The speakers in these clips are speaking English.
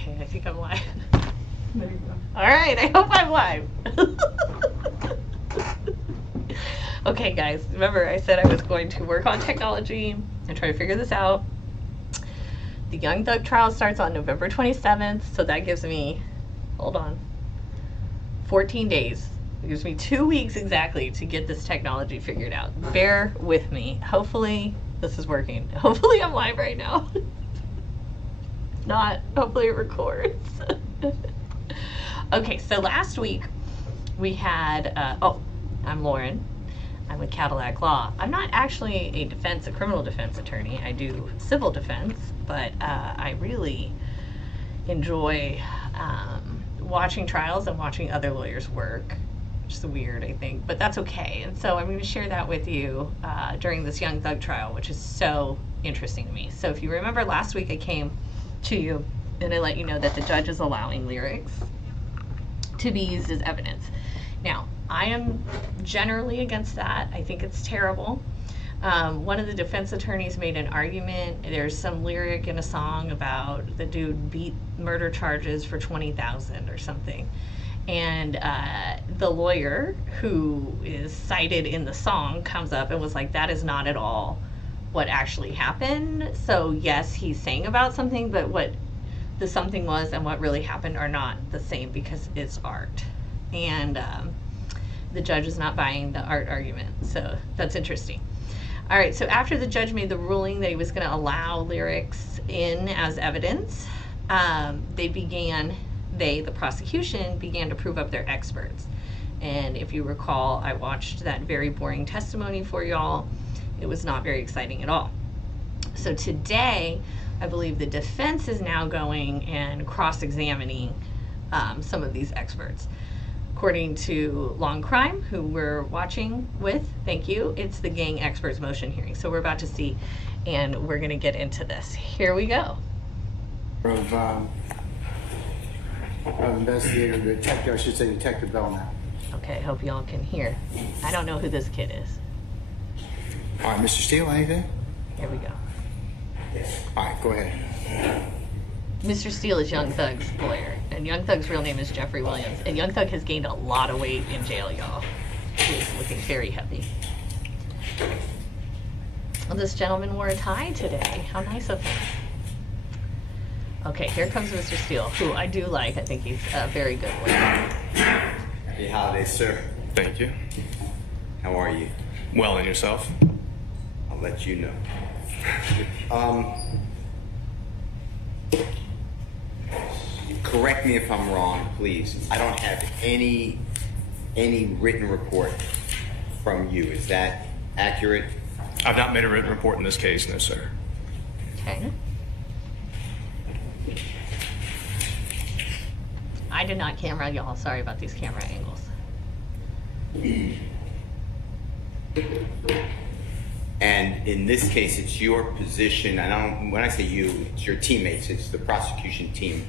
Okay, I think I'm live. There you go. All right, I hope I'm live. Okay, guys, remember I said I was going to work on technology and try to figure this out. The Young Thug trial starts on November 27th, so that gives me, hold on, 14 days. It gives me 2 weeks exactly to get this technology figured out. Bear with me. Hopefully this is working. Hopefully I'm live right now. Not, hopefully it records. Okay, so last week we had, I'm Lauren. I'm with Cadillac Law. I'm not actually a criminal defense attorney. I do civil defense, but I really enjoy watching trials and watching other lawyers work, which is weird, I think, but that's okay. And so I'm going to share that with you during this Young Thug trial, which is so interesting to me. So if you remember last week I came to you and I let you know that the judge is allowing lyrics to be used as evidence. Now, I am generally against that. I think it's terrible. One of the defense attorneys made an argument. There's some lyric in a song about the dude beat murder charges for $20,000 or something. And the lawyer who is cited in the song comes up and was like, that is not at all what actually happened. So yes, he's saying about something, but what the something was and what really happened are not the same because it's art. And the judge is not buying the art argument. So that's interesting. All right, so after the judge made the ruling that he was going to allow lyrics in as evidence, the prosecution began to prove up their experts. And if you recall, I watched that very boring testimony for y'all. It was not very exciting at all. So today, I believe the defense is now going and cross-examining some of these experts. According to Long Crime, who we're watching with, thank you, it's the gang experts motion hearing. So we're about to see, and we're going to get into this. Here we go. Of investigator, detective, I should say Detective Belknap. Okay, hope y'all can hear. I don't know who this kid is. All right, Mr. Steele, anything? Here we go. All right, go ahead. Mr. Steele is Young Thug's lawyer, and Young Thug's real name is Jeffrey Williams, and Young Thug has gained a lot of weight in jail, y'all. He's looking very heavy. Well, this gentleman wore a tie today. How nice of him. Okay, here comes Mr. Steele, who I do like. I think he's a very good lawyer. Happy holidays, sir. Thank you. How are you? Well, and yourself? I'll let you know. Correct me if I'm wrong, please. I don't have any written report from you. Is that accurate? I've not made a written report in this case, no, sir. Okay. I did not camera y'all. Sorry about these camera angles. And in this case, it's your position, and when I say you, it's your teammates, it's the prosecution team.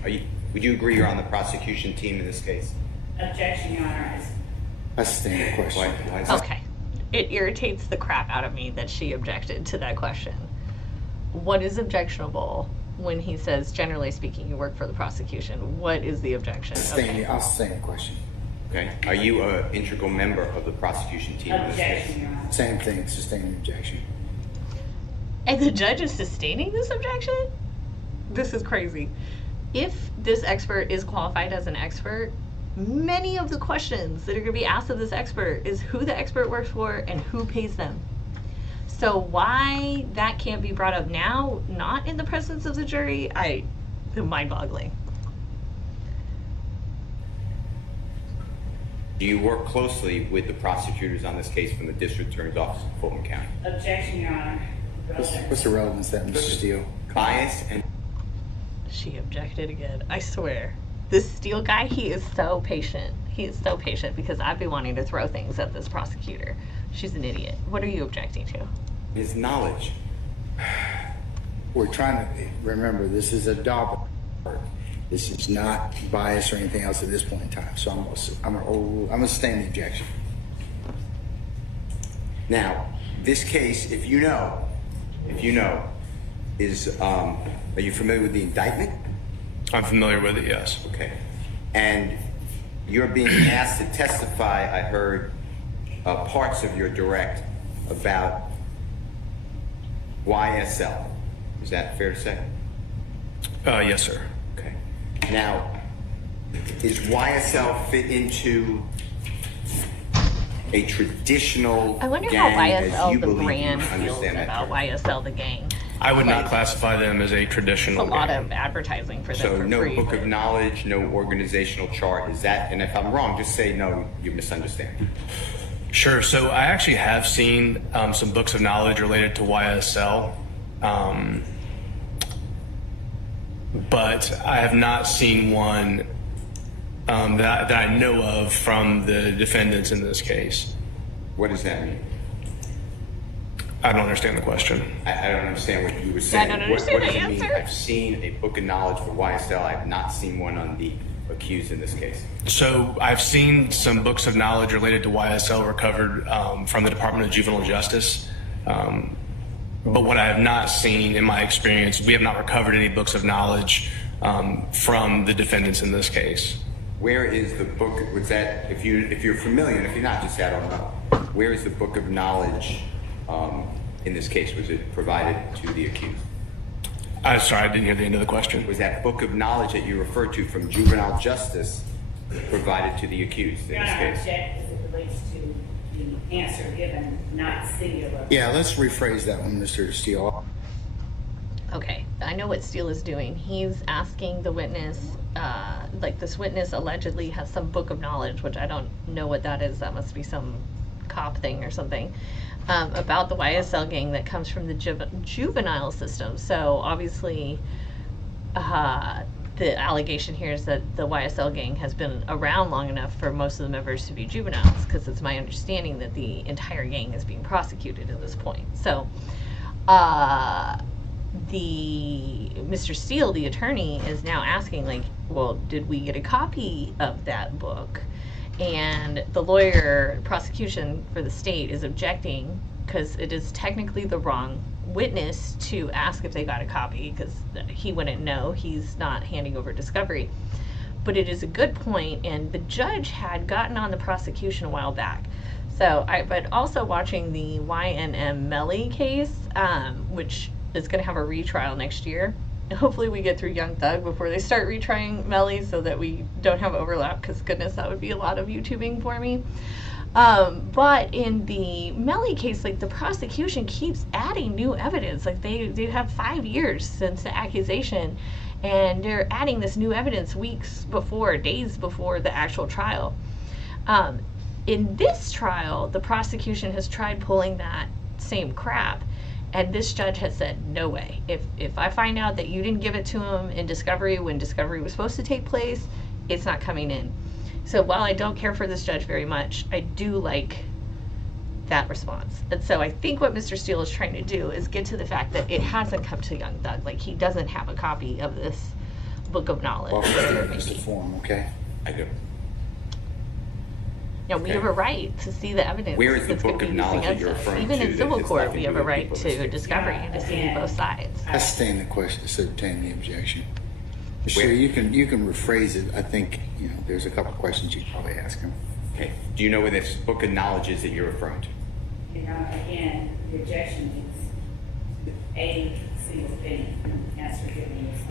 Would you agree you're on the prosecution team in this case? Objection, Your Honor. That's a standard question. Why is that? Okay. It irritates the crap out of me that she objected to that question. What is objectionable when he says, generally speaking, you work for the prosecution? What is the objection? I'll stand the question. Okay. Are you an integral member of the prosecution team in this case? Objection, Your Honor. Same thing, sustain the objection. And the judge is sustaining this objection? This is crazy. If this expert is qualified as an expert, many of the questions that are going to be asked of this expert is who the expert works for and who pays them. So why that can't be brought up now, not in the presence of the jury, mind-boggling. Do you work closely with the prosecutors on this case from the District Attorney's Office of Fulton County? Objection, Your Honor. What's the relevance of that, Mr. Steele? Bias and She objected again. I swear. This Steele guy, he is so patient. He is so patient because I've been wanting to throw things at this prosecutor. She's an idiot. What are you objecting to? his knowledge. We're trying to remember this is a Daubert. This is not bias or anything else at this point in time. So I'm gonna sustain the objection. Now, this case, if you know, is are you familiar with the indictment? I'm familiar with it, yes. Okay. And you're being asked to testify, I heard, parts of your direct about YSL. Is that fair to say? Yes, sir. Okay. Now, is YSL fit into a traditional I wonder how gang as YSL you the believe brand you feels understand that about term? YSL the gang. I would not classify them as a It's traditional a lot gang. of advertising for them So for no free. book of knowledge, no organizational chart. Is that? And if I'm wrong, just say no. You misunderstand. Sure. So I actually have seen some books of knowledge related to YSL, but I have not seen one that I know of from the defendants in this case. What does that mean? I don't understand the question. I don't understand what you were saying. don't understand what does the it mean? answer. I've seen a book of knowledge for YSL. I've not seen one on the accused in this case. So I've seen some books of knowledge related to YSL recovered from the Department of Juvenile Justice. But what I have not seen in my experience, we have not recovered any books of knowledge from the defendants in this case. Where is the book? Was that, if you're familiar, and if you're not, just say I don't know. Where is the book of knowledge in this case? Was it provided to the accused? I'm sorry, I didn't hear the end of the question. Was that book of knowledge that you referred to from juvenile justice provided to the accused in Your this Honor, I case? object as it relates to the answer given, not singular. Yeah, let's rephrase that one, Mr. Steele. Okay, I know what Steele is doing. He's asking the witness, like this witness allegedly has some book of knowledge, which I don't know what that is. That must be some cop thing or something, about the YSL gang that comes from the juvenile system. So obviously, the allegation here is that the YSL gang has been around long enough for most of the members to be juveniles, because it's my understanding that the entire gang is being prosecuted at this point. So, Mr. Steele, the attorney, is now asking, like, well, did we get a copy of that book? And the lawyer, prosecution for the state, is objecting because it is technically the wrong witness to ask if they got a copy, because he wouldn't know. He's not handing over discovery. But it is a good point, and the judge had gotten on the prosecution a while back. So, but also watching the YNM Melly case, which is going to have a retrial next year. Hopefully we get through Young Thug before they start retrying Melly, so that we don't have overlap, because goodness, that would be a lot of YouTubing for me. But in the Melly case, like, the prosecution keeps adding new evidence. Like, they have 5 years since the accusation, and they're adding this new evidence weeks before, days before the actual trial. In this trial, the prosecution has tried pulling that same crap, and this judge has said, no way. If I find out that you didn't give it to him in discovery when discovery was supposed to take place, it's not coming in. So while I don't care for this judge very much, I do like that response. And so I think what Mr. Steele is trying to do is get to the fact that it hasn't come to Young Thug. Like, he doesn't have a copy of this book of knowledge. Well, that they're it's the making. form, okay? I do. You know, we have a right to see the evidence. Where is the that's gonna book of be used knowledge that against you're us. referring Even to in that civil has court, nothing we to have do a with right people's to states? discovery and to see both sides. I sustain the question, sustain the objection. Sure, Where- you can rephrase it. I think, there's a couple questions you can probably ask him. Okay. Do you know where this book of knowledge is that you're referring to? You know, again, the objection is a single thing, and the answer given is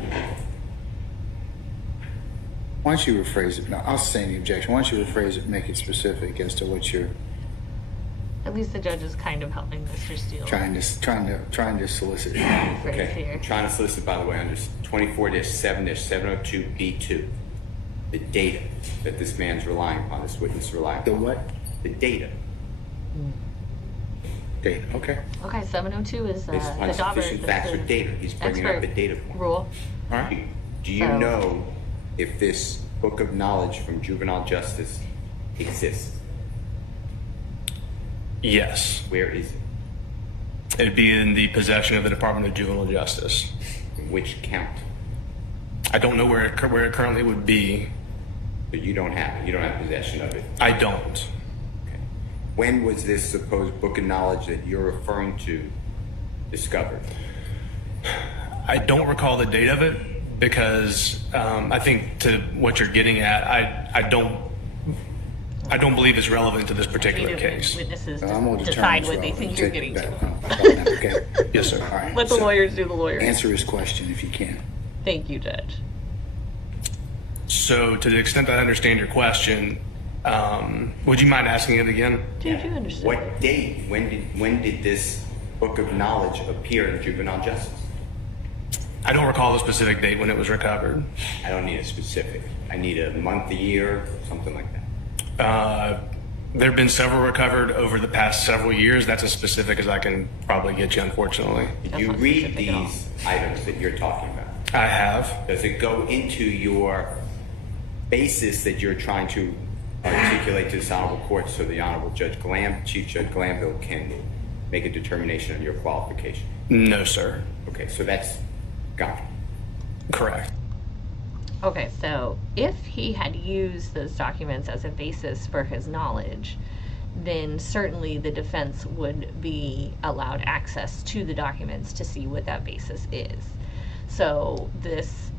Why don't you rephrase it? No, I'll sustain the objection. Why don't you rephrase it and make it specific as to what you're At least the judge is kind of helping Mr. Steele. trying to solicit? Phrase Okay. here. I'm trying to solicit, by the way, under 24-7-702B2, the data that this man's relying upon, this witness relying The upon. what? The data. Date. Okay. Okay, 702 is Based the upon Daubert. sufficient facts or data. He's bringing up a expert data point. rule. All right. Do you So- know if this book of knowledge from juvenile justice exists? Yes. Where is it? It'd be in the possession of the Department of Juvenile Justice. In which count? I don't know where it currently would be. But you don't have it. You don't have possession of it. I don't. Okay. When was this supposed book of knowledge that you're referring to discovered? I don't recall the date of it, because I think to what you're getting at, I don't believe it's relevant to this particular case. Witnesses I'm gonna decide determine what they it's think you're relevant. getting Take to. it back. Okay. Yes, sir. All right. Let the So, lawyers do the lawyers. Answer his question if you can. Thank you, Judge. So to the extent that I understand your question, would you mind asking it again? Did you understand? What date? When did this book of knowledge appear in juvenile justice? I don't recall the specific date when it was recovered. I don't need a specific. I need a month, a year, something like that. There have been several recovered over the past several years. That's as specific as I can probably get you, unfortunately. Did That's you not read specific at all. these items that you're talking about? I have. Does it go into your basis that you're trying to articulate to this honorable court so the honorable Chief Judge Glanville can make a determination on your qualification? No, sir. Okay, so that's gone. Correct. Okay, so if he had used those documents as a basis for his knowledge, then certainly the defense would be allowed access to the documents to see what that basis is. So this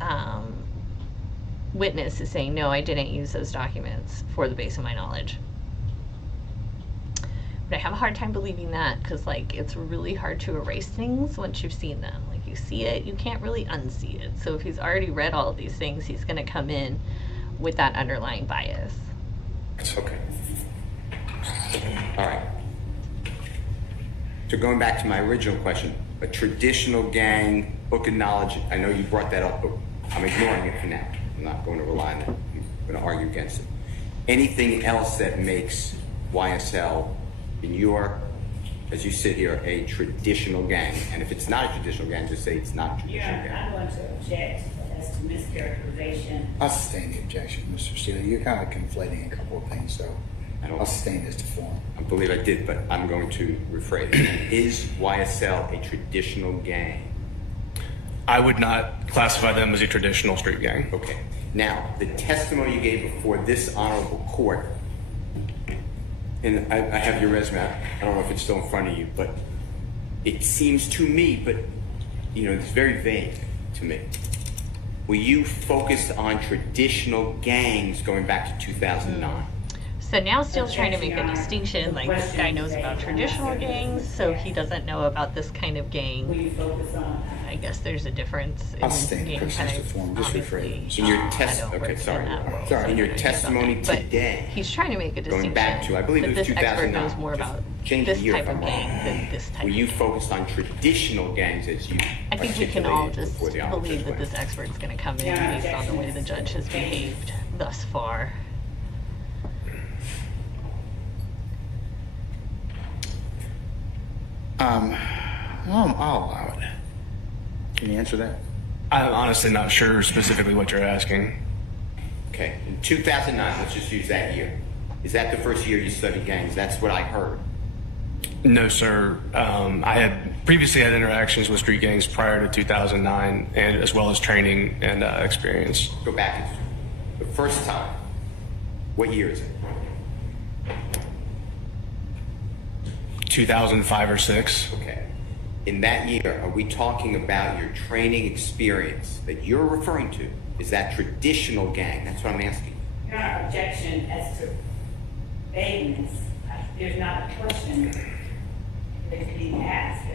witness is saying, no, I didn't use those documents for the base of my knowledge. But I have a hard time believing that because, like, it's really hard to erase things once you've seen them. Like, you see it, you can't really unsee it. So if he's already read all of these things, he's going to come in with that underlying bias. Okay. All right. So going back to my original question, a traditional gang, book of knowledge, I know you brought that up, but I'm ignoring it for now. I'm not going to rely on it. I'm going to argue against it. Anything else that makes YSL, in your, as you sit here, a traditional gang, and if it's not a traditional gang, just say it's not a traditional Yeah, gang. I'm going to object as to mischaracterization. I'll sustain the objection, Mr. Steele. You're kind of conflating a couple of things, so I'll sustain this to form. I believe I did, but I'm going to rephrase it. Is YSL a traditional gang? I would not classify them as a traditional street gang. Okay. Now, the testimony you gave before this honorable court, and I have your resume. I don't know if it's still in front of you, but it seems to me, but you know, it's very vague to me. Were you focused on traditional gangs going back to 2009? So now Steele's trying to make a distinction, like this guy knows about traditional gangs, so he doesn't know about this kind of Will gang. you focus on? I guess there's a difference in I'll sustain the gang questions to types. form. Just Obviously, rephrase. In your I don't okay, work sorry. in that world, Sorry. so In your I don't know about testimony that. But today, he's trying to make a distinction. going back to, I believe it that was this expert 2009. knows more Just about change the this year type if of I'm wrong. gang than this type were of you gang. focused on traditional gangs as you I think we can all articulated just before the honorable believe Judge that this Glanville? expert's going to come in Yeah, based on the way the objections. judge has behaved thus far. I'll allow it. Can you answer that? I'm honestly not sure specifically what you're asking. Okay, in 2009, let's just use that year. Is that the first year you studied gangs? That's what I heard. No, sir. I had previously had interactions with street gangs prior to 2009, and as well as training and experience. Go back. The first time. What year is it? 2005 or 6. Okay. In that year, are we talking about your training experience that you're referring to? Is that traditional gang? That's what I'm asking. Your Honor, objection as to vagueness. There's not a question that's being asked.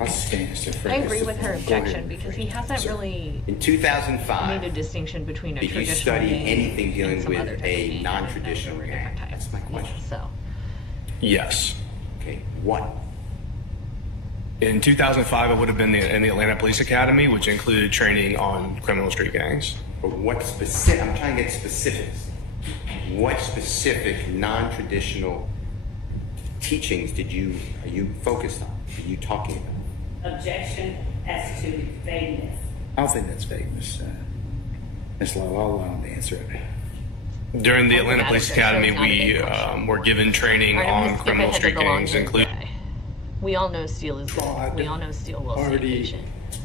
I'll sustain this to form. I agree with her Go ahead. objection because he hasn't really In made a 2005, distinction between a did you traditional study gang anything dealing and some with other type of a gang. non-traditional Those are gang? different types. That's my question. So, Yes. Okay, what? In 2005, I would have been in the Atlanta Police Academy, which included training on criminal street gangs. But what specific, I'm trying to get specifics. What specific non-traditional teachings are you focused on? Are you talking about? Objection as to vagueness. I don't think that's vague, Miss Love. I'll allow him to answer it. During the Oh, Atlanta that Police is- that Academy, is not a we big question. were given training all right, I'm on gonna skip criminal ahead to street the long gangs, haired including. guy. We all know Steele is good. Oh, We all know Steele will stay already patient. It's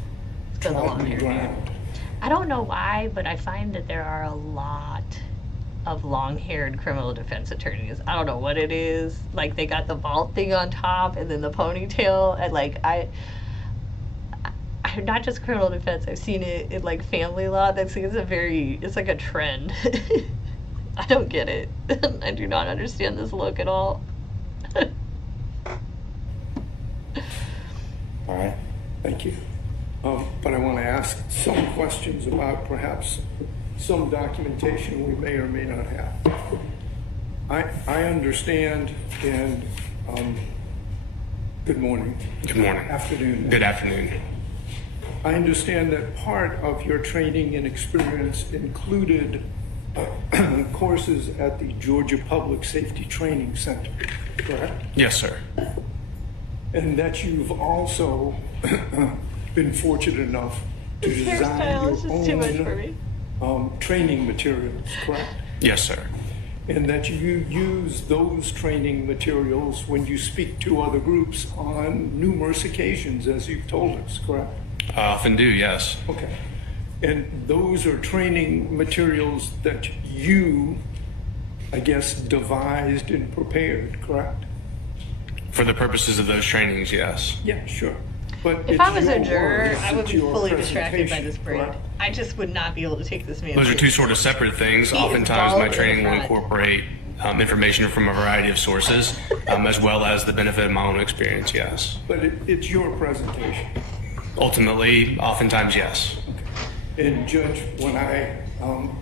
because the trodden long haired guy. ground. I don't know why, but I find that there are a lot of long-haired criminal defense attorneys. I don't know what it is. Like they got the bald thing on top and then the ponytail, and like not just criminal defense. I've seen it in like family law. It's like a trend. I don't get it. I do not understand this look at all. All right. Thank you. But I want to ask some questions about perhaps some documentation we may or may not have. I understand, and good morning. Good morning. Afternoon. Good afternoon. I understand that part of your training and experience included courses at the Georgia Public Safety Training Center, correct? Yes, sir. And that you've also been fortunate enough to design your own training materials, correct? Yes, sir. And that you use those training materials when you speak to other groups on numerous occasions, as you've told us, correct? I often do, yes. Okay. And those are training materials that you, I guess, devised and prepared, correct? For the purposes of those trainings, yes. Yeah, sure. But If it's I was a your juror, words, I would it's be your fully distracted by presentation, this braid. correct? I just would not be able to take this man. Those are two seriously. sort of separate things. He is Oftentimes, bald my in the training will front. incorporate information from a variety of sources, as well as the benefit of my own experience, yes. But it's your presentation. Ultimately, oftentimes, yes. And Judge, when I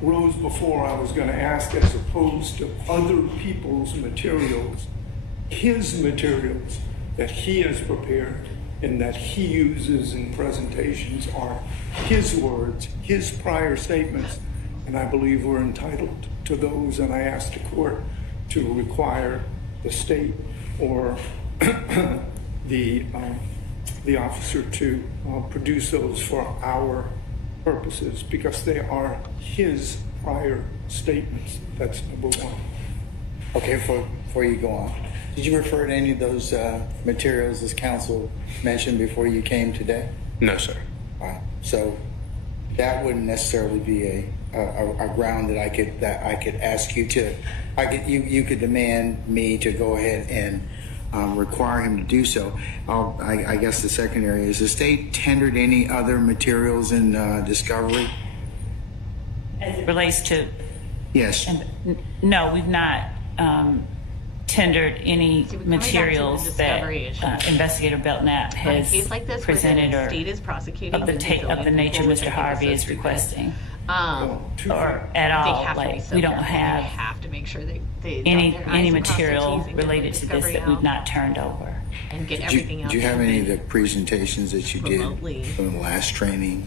rose before, I was going to ask, as opposed to other people's materials, his materials that he has prepared and that he uses in presentations are his words, his prior statements, and I believe we're entitled to those, and I asked the court to require the state or the officer to produce those for our purposes because they are his prior statements. That's number one. Okay, before you go on, did you refer to any of those materials as counsel mentioned before you came today? No, sir. All right. So that wouldn't necessarily be a ground that I could ask you to. You could demand me to go ahead and require him to do so. I guess the second area is the state tendered any other materials in discovery? As it relates to, Yes. no, we've not tendered any See, we're coming back to the materials that discovery issue. Investigator Belknap On a has case like this, where presented the or state is prosecuting of the nature people, Mr. Harvey is requesting, Two or things. at They all. have to be Like, so we don't careful. have They have to make sure they any dot their I's and cross their material T's and get related the to this discovery that we've out not turned over. and get Do everything else you have any of the that's presentations that you did remotely from the last training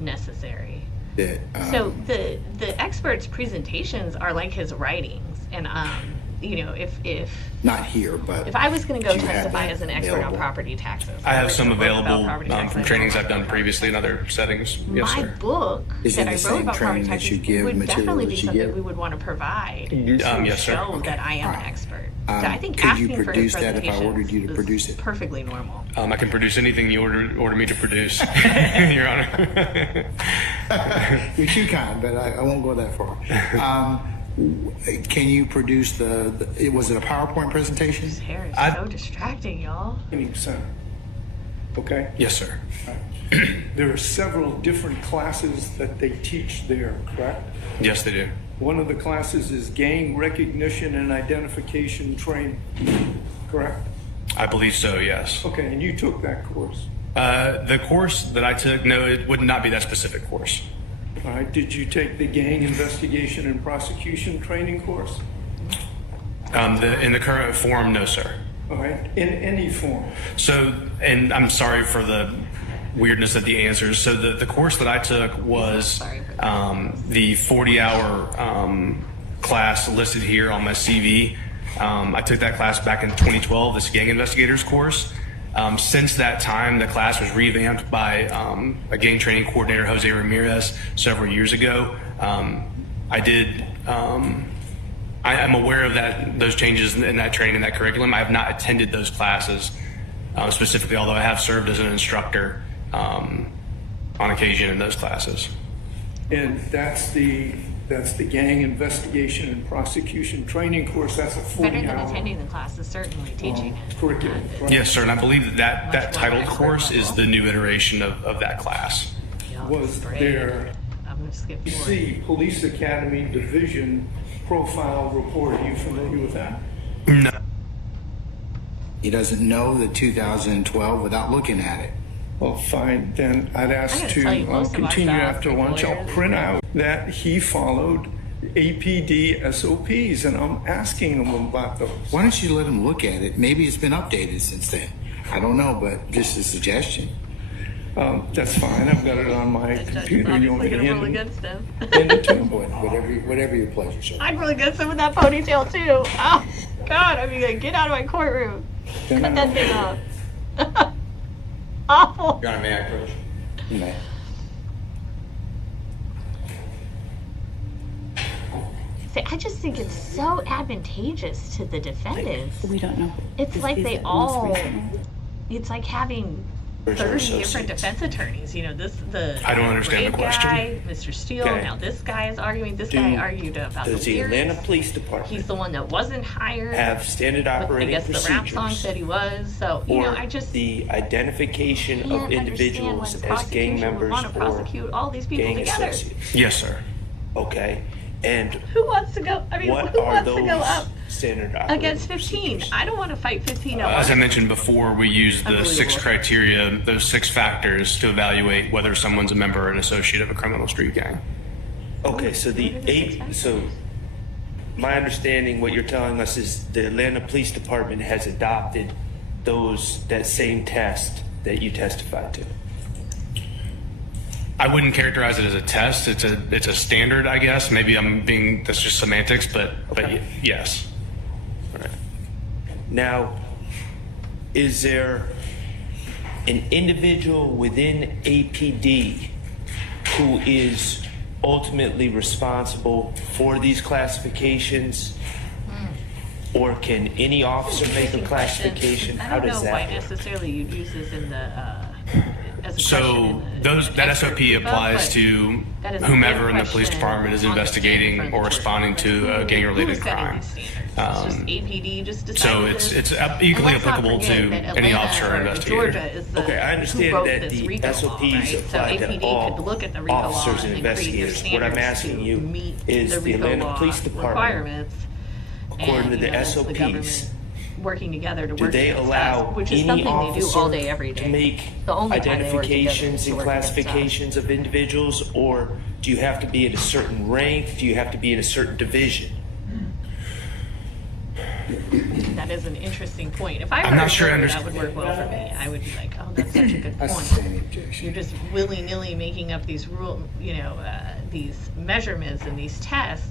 necessary. that? So the expert's presentations are like his writings, and if Not here, but I was going to go do you have testify that as an expert on available? property taxes, I have or some wrote about available property tax from law. trainings I've done previously in other settings. Yes, My sir. book Is it that I the wrote same about property training that taxes you give, would material definitely that be you something give? we would want to provide to Yes, sir. show Okay. that I am All an right. expert. So I think could you asking for his produce that if I presentations ordered you to is produce it? perfectly normal. I can produce anything you order me to produce, Your Honor. You're too kind, but I won't go that far. Can you produce was it a PowerPoint presentation? His hair is I- so distracting, y'all. Training center. Okay? Yes, sir. There are several different classes that they teach there, correct? Yes, they do. One of the classes is gang recognition and identification training, correct? I believe so, yes. Okay, and you took that course. The course that I took, no, it would not be that specific course. All right, did you take the gang investigation and prosecution training course? In the current form, no, sir. All right, in any form. So, and I'm sorry for the weirdness of the answers. So the course that I took was the 40-hour class listed here on my CV. I took that class back in 2012, this gang investigators course. Since that time, the class was revamped by a gang training coordinator, Jose Ramirez, several years ago. I am aware of those changes in that training and that curriculum. I have not attended those classes specifically, although I have served as an instructor on occasion in those classes. And that's the That's the gang investigation and prosecution training course. That's a Better than 40-hour attending the class is certainly teaching it. curriculum. Right? Yes, sir, and I believe that Much more titled expert course is level. the new iteration of that class. Yeah, Was great. there I'm gonna skip forward. C, Police Academy Division Profile Report? Are you familiar with that? No. He doesn't know the 2012 without looking at it. Well, fine, then I'd I'm ask gonna to tell you, most of our continue staff after are lunch. I'll lawyers. print out that he followed APD SOPs, and I'm asking him about those. Why don't you let him look at it? Maybe it's been updated since then. I don't know, but just a suggestion. That's fine, I've got it on my Judge is computer. You want me obviously to gonna rule hand against him. it to him? Whatever your pleasure, sir. I'd rule against him with that ponytail too. Oh God, I'd be like, get out of my courtroom. Then Cut I'll- that thing off. Awful. Your Honor, may I approach? May. See, I just think it's so advantageous to the defendants. We don't know. It's like Is they it the most all. recent one? It's like having Where's our 30 different associates? defense attorneys. You know, the I don't understand the Brave question. guy, Mr. Steele. Okay. Now this guy is arguing. This guy argued about Does the the Atlanta lyrics. Police He's Department the one that wasn't hired. have standard but I operating guess the rap song procedures said he was. So you for know, I just the identification can't of individuals understand when as gang prosecution would members want to or prosecute all these people gang together. associates? Yes, sir. Okay, and Who wants to go? I mean, what who are wants those to go up standard operating against 15? procedures? I don't want to fight 15 at As I once. mentioned before, we use the 6 Unbelievable. criteria, those 6 factors to evaluate whether someone's a member or an associate of a criminal street gang. Okay, so the What are the eight. six So factors? my understanding, what you're telling us is the Atlanta Police Department has adopted that same test that you testified to. I wouldn't characterize it as a test. It's a standard, I guess. Maybe that's just semantics, but yes. All right. Now, is there an individual within APD who is ultimately responsible for these classifications? Or can any officer make a Interesting question. classification? I How don't does know why that work? necessarily you'd use this in the as a So question in the that expert SOP group, applies but to that is a whomever good in the police question department is on the investigating stand in or front of the responding court. to a Who gang-related is setting crime. these standards? It's just APD just decided So this? it's And equally let's not applicable forget to that any Atlanta officer or or investigator. Georgia is the Okay, I who understand wrote that this the RICO law, SOPs right? So apply to APD all could look at the RICO law officers and and then create their investigators. What I'm standards asking to you meet is the the RICO Atlanta law Police Department, requirements. according to And, the you know, it's the SOPs, government working together to do work they against allow us, which is any something they do all officer day, every day. to make The only time they work together is identifications to and work against us. classifications of individuals, or do you have to be at a certain rank? Do you have to be in a certain division? That is an interesting point. If I were I'm not a sure I juror, that understand. would work well for me. I would be like, oh, that's such a good That's the point. same objection. You're just willy-nilly making up these these measurements and these tests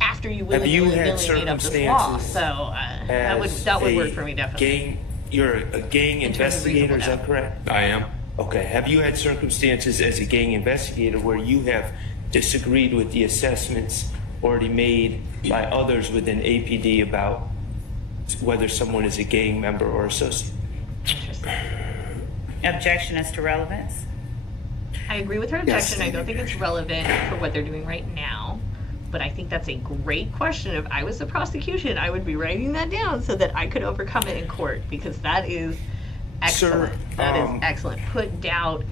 after you Have you willy-nilly had made up this law. circumstances So that would work for me definitely. You're a gang In terms of investigator, is that reasonable correct? I am. Okay. Have you had circumstances as a gang investigator where you have disagreed with the assessments already made by others within APD about whether someone is a gang member or associate? Interesting. Objection as to relevance? I agree with her Yes. objection. I don't think it's relevant for what they're doing right now. But I think that's a great question. If I was the prosecution, I would be writing that down so that I could overcome it in court, because that is excellent. That is excellent. Put doubt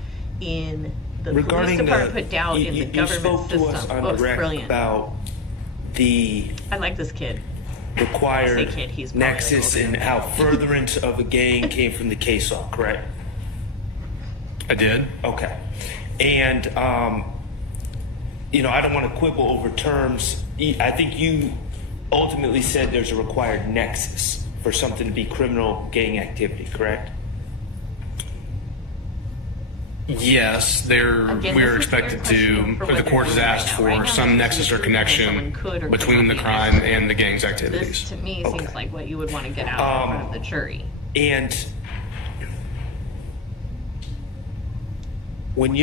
in the police Regarding department, put doubt in the you government spoke to us system. on Oh, the it's rec brilliant. about the I like this kid. required I say kid, he's probably nexus older. and how furtherance of a gang came from the case law, correct? I did. Okay. And, I don't want to quibble over terms. I think you ultimately said there's a required nexus for something to be criminal gang activity, correct? Yes, Again, we this are is expected their to, question for or the what court has they're doing asked right now. Right for now, some this nexus is or determining connection someone could or could between the not be crime innocent. and the gang's This, activities. to me, Okay. seems like what you would want to get out in front of the jury. And when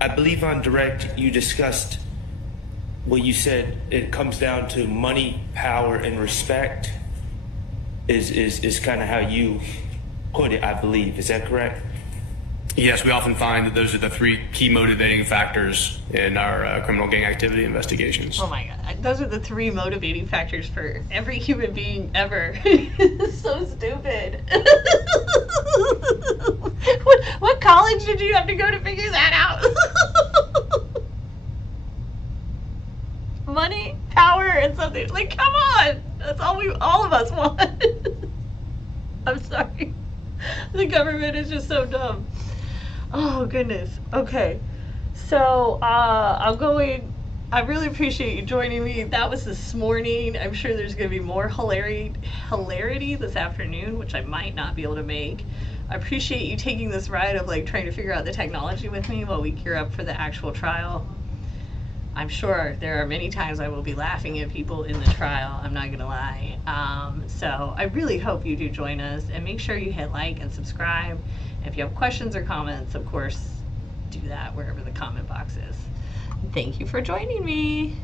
I believe on direct, you discussed, well, you said it comes down to money, power, and respect is kind of how you put it, I believe. Is that correct? Yes, we often find that those are the three key motivating factors in our criminal gang activity investigations. Oh my God. Those are the three motivating factors for every human being ever. It's so stupid. What college did you have to go to figure that out? Money, power, and something. Like, come on. That's all of us want. I'm sorry. The government is just so dumb. Oh goodness. Okay. So I'm going. I really appreciate you joining me. That was this morning. I'm sure there's going to be more hilarity this afternoon, which I might not be able to make. I appreciate you taking this ride of like trying to figure out the technology with me while we gear up for the actual trial. I'm sure there are many times I will be laughing at people in the trial. I'm not going to lie. So I really hope you do join us, and make sure you hit like and subscribe. If you have questions or comments, of course, do that wherever the comment box is. Thank you for joining me.